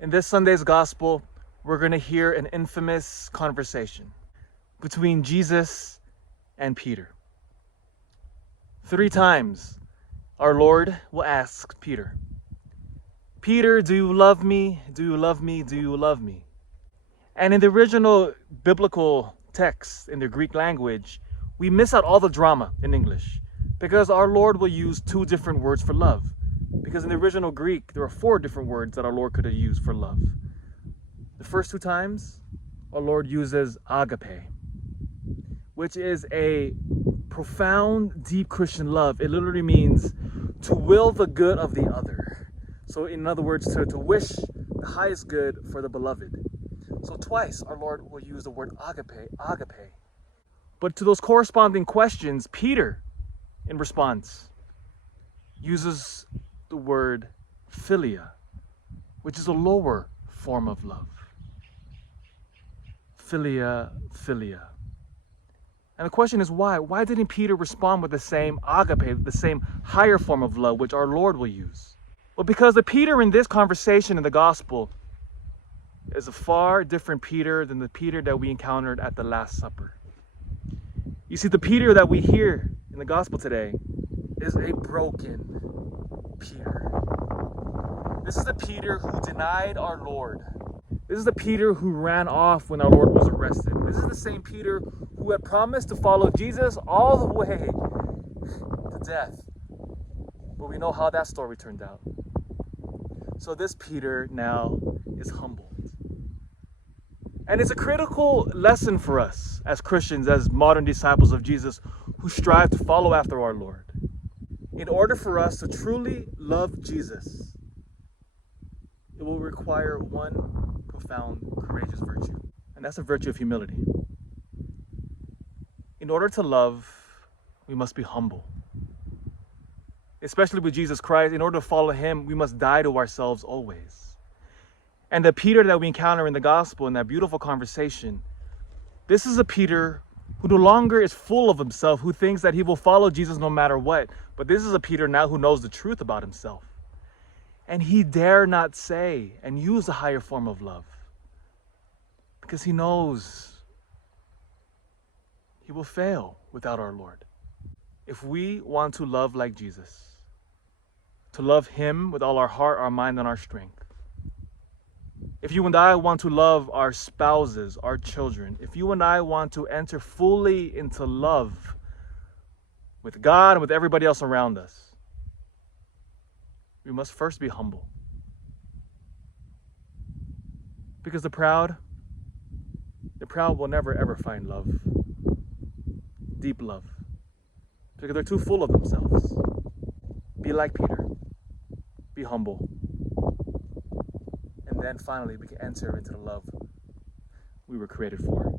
In this Sunday's gospel, we're going to hear an infamous conversation between Jesus and Peter. 3 times our Lord will ask Peter, "Peter, do you love me? Do you love me? Do you love me?" And in the original biblical text, in the Greek language, we miss out all the drama in English because our Lord will use 2 different words for love. Because in the original Greek, there are 4 different words that our Lord could have used for love. The first 2 times, our Lord uses agape, which is a profound, deep Christian love. It literally means to will the good of the other. So in other words, to wish the highest good for the beloved. So twice our Lord will use the word agape. But to those corresponding questions, Peter, in response, uses the word Philia, which is a lower form of love. Philia. And the question is why? Why didn't Peter respond with the same agape, the same higher form of love, which our Lord will use? Well, because the Peter in this conversation in the gospel is a far different Peter than the Peter that we encountered at the Last Supper. You see, the Peter that we hear in the gospel today is a broken Peter. This is the Peter who denied our Lord. This is the Peter who ran off when our Lord was arrested. This is the same Peter who had promised to follow Jesus all the way to death. But we know how that story turned out. So this Peter now is humbled. And it's a critical lesson for us as Christians, as modern disciples of Jesus who strive to follow after our Lord. In order for us to truly love Jesus, it will require one profound, courageous virtue. And that's the virtue of humility. In order to love, we must be humble. Especially with Jesus Christ, in order to follow him, we must die to ourselves always. And the Peter that we encounter in the gospel, in that beautiful conversation, this is a Peter who no longer is full of himself, who thinks that he will follow Jesus no matter what. But this is a Peter now who knows the truth about himself. And he dare not say and use a higher form of love. Because he knows he will fail without our Lord. If we want to love like Jesus, to love him with all our heart, our mind, and our strength, if you and I want to love our spouses, our children, if you and I want to enter fully into love with God and with everybody else around us, we must first be humble. Because the proud will never ever find love, deep love, because they're too full of themselves. Be like Peter, be humble. And then finally we can enter into the love we were created for.